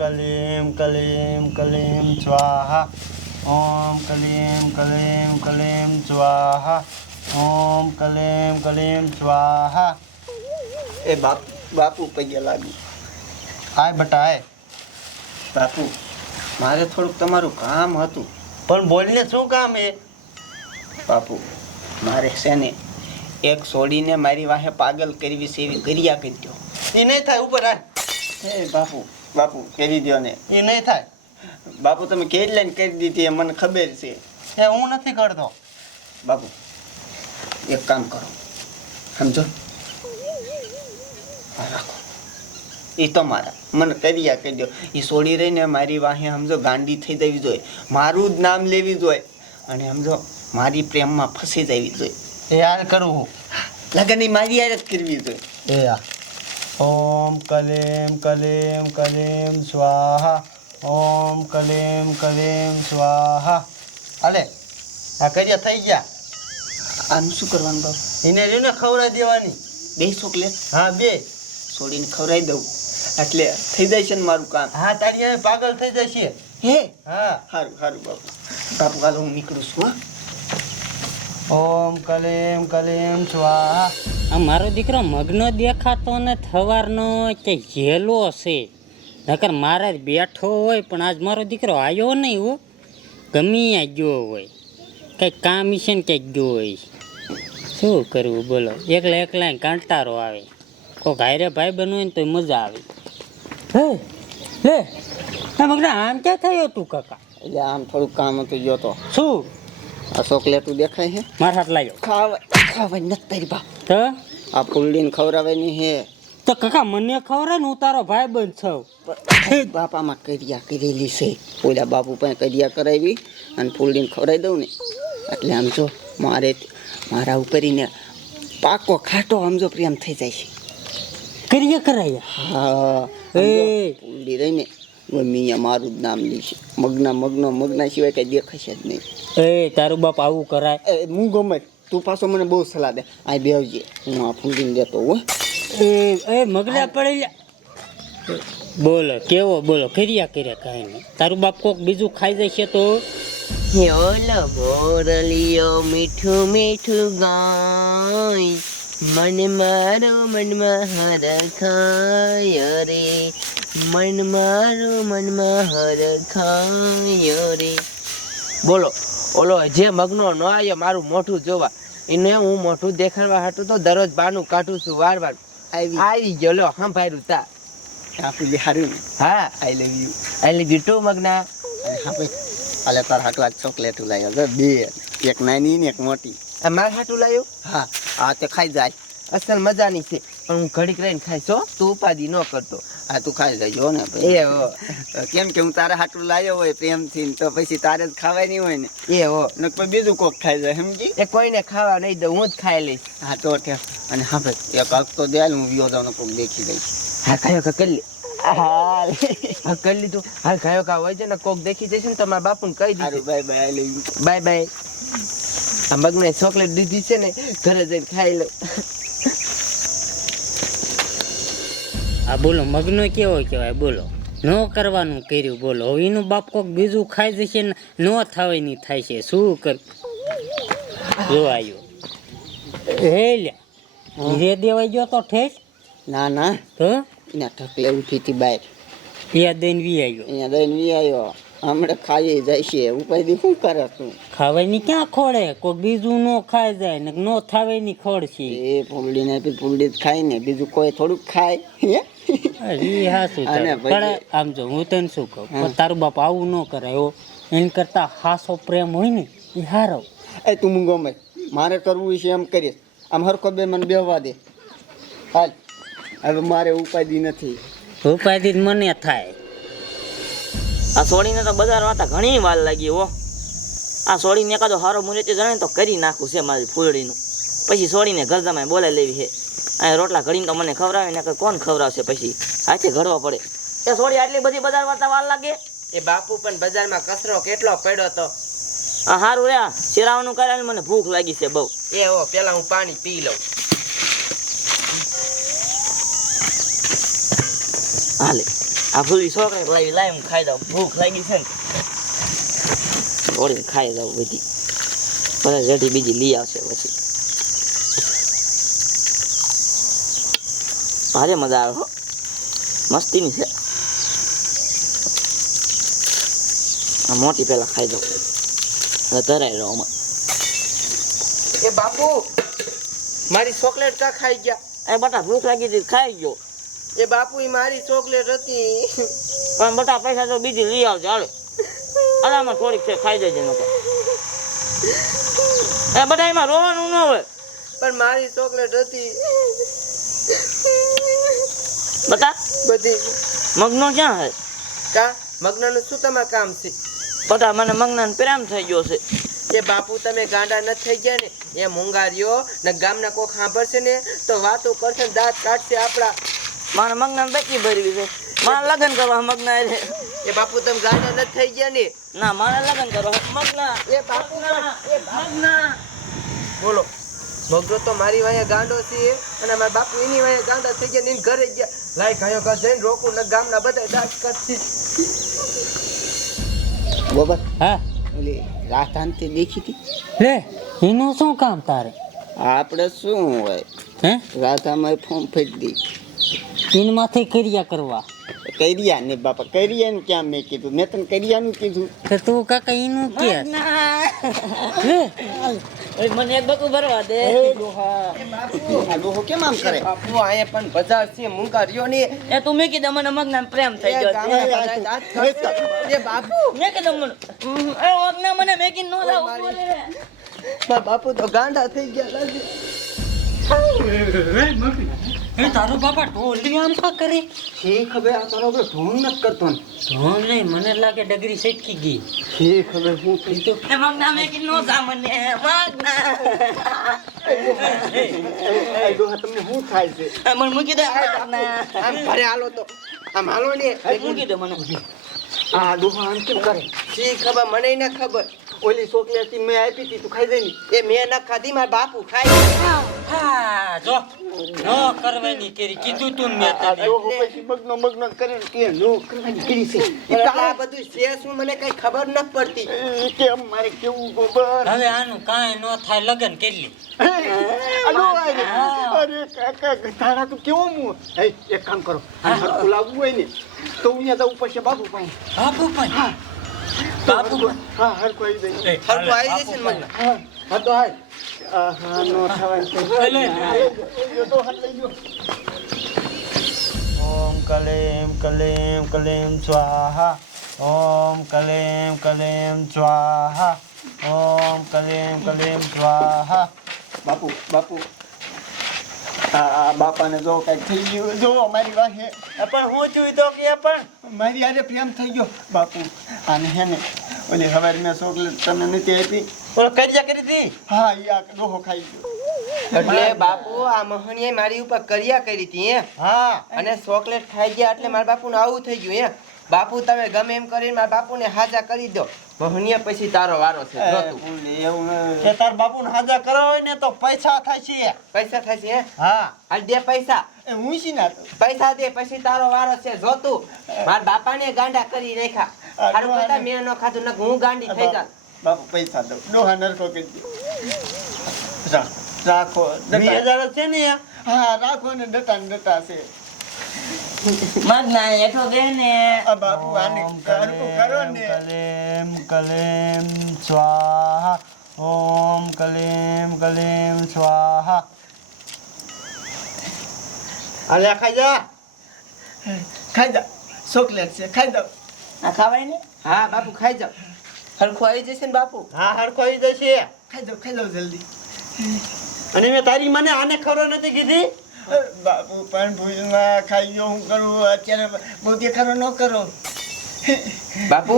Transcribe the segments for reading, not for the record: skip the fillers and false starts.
કલીમ કલીમ કલીમ સ્વાહા ઓમ કલીમ કલીમ કલીમ સ્વાહા ઓમ કલીમ કલીમ સ્વાહા એ બાપુ પગે લાગુ. આય બટા આય. બાપુ મારે થોડુંક તમારું કામ હતું. પણ બોલને શું કામ એ? બાપુ મારે છે ને એક છોડીને મારી વાહે પાગલ કરવી છે એવી કર્યા કરી દો. એ નહીં થાય, ઉપર આય. એ બાપુ કરી દો ને. એ નહીં થાય. બાપુ તમે કેટલાને કરી દીધી એ મને ખબર છે. એ હું નથી કરતો. બાપુ એક કામ કરો, સમજો, આ રાખો, એ તમારા મને કર્યા કરી દો. એ છોડી રહીને મારી વાહે સમજો ગાંડી થઈ જવી જોઈએ, મારું જ નામ લેવી જોઈએ અને સમજો મારી પ્રેમમાં ફસી જવી જોઈએ. એ યાર કરું હું લગન મારી યાર જ કરવી જોઈએ. એ યાર ઓમ કલીમ કલીમ કલીમ સ્વાહા ઓમ કલીમ કલીમ સ્વાહા. અલે આ કર્યા થઈ ગયા. આનું શું કરવાનું બાપુ? એને રીને ખવડાવી દેવાની. 2 ચોકલેટ? હા 2 છોડીને ખવડાવી દઉં એટલે થઈ જાય છે ને મારું કામ. હા તારી હવે પાગલ થઈ જશે. હે હા સારું બાપુ હાલો હું નીકળું છું. ઓમ કલીમ કલીમ સ્વાહા. આ મારો દીકરો મગનો દેખાતો ને થવારનો કે ઝેલો છે, નકર મારે જ બેઠો હોય પણ આજ મારો દીકરો આવ્યો નહીં હો. ગમી આ ગયો હોય, કંઈક કામ છે ને કંઈક ગયો હોય. શું કરવું બોલો, એકલા કાંટારો આવે. કોઈક હારે ભાઈ બનવું હોય ને તો મજા આવે. હે લે મગના આમ ક્યાં થયો તું કાકા? એટલે આમ થોડુંક કામ હતું જો તો. શું આ ચોકલેટું દેખાય છે? મારા હાથ લાગ્યો ખાવા નથી તારી બાપ. તો આ ફૂલડીને ખવડાવવાની હે તો કાકા મને ખબર ને હું તારો ભાઈ બન છું. બાપામાં કર્યા કરેલી છે. ઓલા બાપુ પાસે કર્યા કરાવી અને ફૂલડીને ખવડાવી દઉં ને એટલે આમ જો મારા ઉપરીને પાકો ખાટો આમ જો પ્રેમ થઈ જાય છે. કરીએ કરાયા. હા એ ફૂલડી રહીને મિયા મારું જ નામ લે છે. મગના સિવાય કઈ દેખાશે જ નહીં. એ તારું બાપ આવું કરાય? હું ગમે તું પાછો મને બહુ સલાહ દે. આ બેવજે હું આ ફૂલડીને દેતો હો. એ મગડા પડેલા બોલો કેવો બોલો કર્યા કાંઈ નહીં. તારું બાપ કોક બીજું ખાઈ જશે તો? ઓલો મોરલીઓ મીઠું મીઠું ગાય, મન મારો મનમાં હર ખાય રે, મન મારો મનમાં હર ખાય રે. બોલો ઓલો જે મગનો ન આવ્યો મારું મોઢું જોવા, એને હું મોઢું દેખાડવા હાટું તો દરરોજ બાનું કાઢું છું વાર આવી ગયો. લો સાંભળ્યું તા આપી હારું. હા આઈ લવ યુ ટુ મગના. અલે તાર હાટવા ચોકલેટ લાવ્યો છે 2, એક નાની ને એક મોટી. આ માર હાટું લાવ્યો? હા આ તે ખાઈ જાય. અસલ મજાની છે પણ હું ઘડીક રહીને ખાઈશ હો, તું ઉપાધિ ન કરતો. આ તું ખાઈ જજો ને એ હો કેમ કે હું તારે હાટું લાવ્યો હોય પ્રેમથી તો પછી તારે જ ખાવાય નહીં હોય ને. એ હો ને કોઈ બીજું કોક ખાઈ જાય સમજી. એ કોઈને ખાવા નહીં દઉં, હું જ ખાઈ લઈશ. હા તો ઠેક. અને હા ભાઈ એક હક તો દે હું વિયો જાઉં કોક દેખી દઈશ. હા ખાયો કા કરી લે. હા કરી લીધું. હાલ ખાયો કા હોય છે ને કોક દેખી જશે ને તમારા બાપુને કહી દીધું. બાય બાય લઈ બાય બાય. આ મગને ચોકલેટ દીધી છે ને ઘરે જઈને ખાઈ લો. આ બોલો મગનો કેવો કહેવાય બોલો, ન કરવાનું કર્યું બોલો. હવે એનું બાપ કોક બીજું ખાઈ જશે ને ન થવાની થાય છે. શું કર જો આવ્યો હે લ્યા હીરે દેવાઈ ગયો તો ઠેસ. ના તો એના ઠકલે ઉઠી હતી બહાર. યાદ દઈને વી આવ્યો. અહીંયા દઈને વી આવ્યો. હમણાં ખાઈ જાય છે ઉપાય શું કરે તું? ખાવાની ક્યાં ખોડે, કોઈ બીજું ન ખાઈ જાય ને ન થાવાની ખોડ છે. એ ફૂલડી ને ફૂલડી જ ખાય ને બીજું કોઈ થોડુંક ખાય. પણ આમ જો હું તને શું કહું, તારું બાપ આવું ન કરાય હો. એમ કરતા હાસો પ્રેમ હોય ને એ હારો. એ તું હું ગમે મારે કરવું છે એમ કરીશ. આમ હરખો બે મને બેહવા દે. હાલ હવે મારે ઉપાધિ નથી. ઉપાધિ મને થાય. આ સોડીને તો બજાર વાતા ઘણી વાર લાગી હો. આ સોડીને એકાદો સારો મુહૂર્ત જણે તો કરી નાખું છે મારી ફૂલડીનું. પછી સોડીને ગરદામાં બોલાવી લેવી છે. અહીંયા રોટલા ઘડીને તો મને ખવડાવે ને કોણ ખવડાવશે, પછી હાથે ઘડવા પડે. એ સોડી આટલી બધી બજાર વાતા વાર લાગે? એ બાપુ પણ બજારમાં કચરો કેટલો પડ્યો તો. આ સારું રે શેરાવાનું કરે મને ભૂખ લાગી છે બહુ. એ હો પેલા હું પાણી પી લઉં. હાલે આ ફૂલી ચોકલેટ લાવી હું ખાઈ દઉં. ભૂખ લાગી છે ને થોડી ખાઈ દઉં બધી. ભલે જેથી બીજી લઈ આવશે પછી. ભારે મજા આવે હો, મસ્તીની છે. આ મોટી પેલા ખાઈ દઉં હવે તરાઈ રહો આમાં. એ બાપુ મારી ચોકલેટ કા ખાઈ ગયા? એ બટા ભૂખ લાગી હતી ખાઈ ગયો. એ બાપુ ઈ મારી ચોકલેટ હતી. પણ બટા પૈસા તો બીજી લઈ આવજો હાલે. આમાં થોડીક છે ખાઈ જજે નકર. એ બટા એમાં રોવાનું ન હોય. પણ મારી ચોકલેટ હતી બતા બધી. મગનો ક્યાં હે? કા મગનાનું શું તમારું કામ છે? બટા મને મગનાનો પ્રેમ થઈ ગયો છે. એ બાપુ તમે ગાંડા ન થઈ ગયા ને? એ મૂંગારીઓ ને ગામના કોક સાંભળશે ને તો વાતો કરશે ને દાંત કાઢશે આપણા. મારે મગનાને બેટી ભરવી છે. મારે લગ્ન કરવા મગના છે. એ બાપુ તમે ગાંડા ન થઈ ગયા ને? ના મારે લગ્ન કરવા મગના. એ બાપુ મગના બોલો મગનો તો મારી વાંહે ગાંડો છે અને મારા બાપુ એની વાંહે ગાંડા થઈ ગયા ને એને ઘરે ગયા. લાય કયો કા જઈને રોકું ને ગામના બધા દાંત કાઢશે. બાબા હા ઓલી રાજધાનથી દેખી હતી. લે એનું શું કામ તારે? આપણે શું હોય હે રાધામાં ફોર્મ ફેંકી દી. એનમાંથી કર્યા કરવા. કરિયા ને બાપા કરિયાનું ક્યાં મેં કીધું? મેં તને કરિયાનું કીધું. તો તું કાકા એનું કે લે મને એક બકુ ભરવા દે. આ ડોહો કેમ આમ કરે? બાપુ આયા પણ બજાર છે મૂંગારીઓ ને. એ તું મેં કીધું મને મગનાનો પ્રેમ થઈ ગયો છે. એ બાપુ મેં કીધું મને એ મગના મને મેકી ન જાવ. મારા બાપુ તો ગાંડા થઈ ગયા લાગે. એ તારો બાપા ઢોલી આમ કા કરે? શી ખબર આ તારો તો ઢોંગ નથી કરતો ને. ઢોલ નહીં, મને લાગે ડગરી સેટકી ગઈ. શી ખબર શું થઈ તો. એ મગના મેકી ન જા મને મગના. એ ડોહા તમને શું થાય છે? મને મૂકી દે મગના. આમ ઘરે હાલો તો આમ હાલો ને. મૂકી દે મને. આ ડોહા આમ કેમ કરે? શી ખબર મને ન ખબર. ઓલી ચોકલેટ મેં આપી હતી તું ખાઈ જઈ. એ મેં ન ખાધી મારા બાપુ ખાઈ. હા જો નો કરવાની કેરી કીધું તું મેં આ તને. ડોહો પછી મગનો કરે કે નો કરવાની કરી છે. આ બધું છે શું મને કઈ ખબર ન પડતી. એ કેમ મારે કેવું ગોબર? હવે આનું કાંઈ ન થાય લગન કેટલી. અરે કાકા તારા તો કેવો મું. એક કામ કરો હરકું લાવવું હોય ને તો અહીંયા જવું પડશે બાબુ પાસે. બાપુ પણ બાપુ હા હરકું આવી જાય. હરકું આવી જશે ને મને. હા તો હાલ. હા નો થવાનું. તો હાલ લઈ ગયો. ઓમ કલેમ કલેમ કલેમ સ્વાહા. ઓમ કલેમ કલેમ સ્વાહા. ઓમ કલેમ કલેમ સ્વાહા. બાપુ બાપુ આ બાપાને જો કઈક થઈ ગયું. જો અમારી વાહે પણ હું છું તો કે પણ મારી હારે પ્રેમ થઈ ગયો બાપુ. આને હે ને ઓલી હવાર મેં ચોકલેટ તને નથી આપી. ઓલો કર્યા કરી હતી. હા ઈ આ ડોહો ખાઈ ગયો. એટલે બાપુ આ મોહનીએ મારી ઉપર કર્યા કરી હતી હે. હા અને ચોકલેટ ખાઈ ગયા એટલે મારા બાપુને આવું થઈ ગયું હે. બાપુ તમે ગમે એમ કરીને મારા બાપુને હાજા કરી દો. મોહનીએ પછી તારો વારો છે. જો તું એવું કે તાર બાપુને હાજા કરો હોય ને તો પૈસા થાય છે. પૈસા થાય છે હે. હા હાલ દે પૈસા. હું શી ના પૈસા દે પછી તારો વારો છે. જો તું મારા બાપાને ગાંડા કરી નાખ્યા. હારું કરતા મેં ન ખાધું ને હું ગાંડી થઈ જાત. બાપુ પૈસા દો. ડોહા નરકો કરી દો. રાખો 2000 છે ને હા રાખો ને ડટા ને ડટા છે. મગના એઠો દે ને. આ બાપુ આને હરકું કરો ને. કલેમ કલેમ સ્વાહા. ઓમ કલેમ કલેમ સ્વાહા. અલે ખાઈ જા. ખાઈ જા. ચોકલેટ છે ખાઈ જાઓ. આ ખાવાય ને. હા બાપુ ખાઈ જાવ. હરખું આવી જશે ને બાપુ. હા હરખો આવી જશે. ખાઈ જાઓ જલ્દી. અને મેં તારી મને આને ખબર નથી કીધી. બાપુ પણ ભૂલમાં ખાઈ ગયો. હું કરું અત્યારે બહુ દેખાડો ન કરો. બાપુ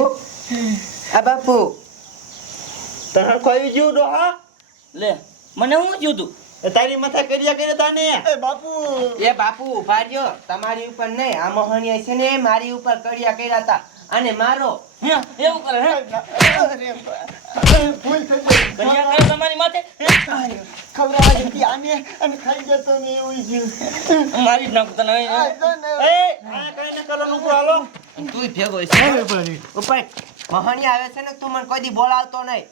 આ બાપુ તને હરખો આવી ગયું ડોહા. લે મને હું જોતું. એ તારી માથે કર્યા કરે તાને. એ બાપુ એ બાપુ ઉભા રહ્યો. તમારી ઉપર નહીં આ મોહનીય છે ને મારી ઉપર કડિયા કર્યા હતા અને મારો. હે એવું કરે હે. અરે ભૂલ થઈ ગઈ. કન્યા કરે તમારી માથે. ખવડાવવા જતી આને અને ખાઈ જતો મેં એવું થયું. મારી જ નાખું તને હવે. આ જો ને. આ કઈ ને કરો નું હાલો. તું ભેગો છે ઉપર મહાણી આવે છે ને તું મને કોઈ દી બોલાવતો નહીં.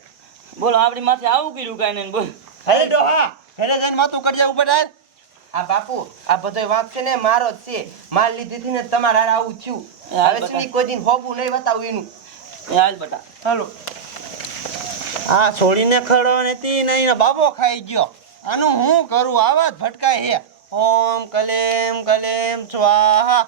બોલો આપણી માથે આવું કર્યું કાંઈ નહીં બોલ. હે ડોહા ઘરે જઈને માથું કરજે ઉપર આય. આ બાપુ આ બધો વાંક છે ને મારો જ છે. માર લીધી હતી ને તમારા હારે આવું થયું. હાલ હવે બટા. છે ને કોઈ દિન હોબું નહીં બતાવું એનું. એ હાલ બટા. હાલો આ છોડીને ખડવાની હતી ને એનો બાબો ખાઈ ગયો. આનું હું કરું આવા જ ભટકાય હે. ઓમ કલેમ કલેમ સ્વાહા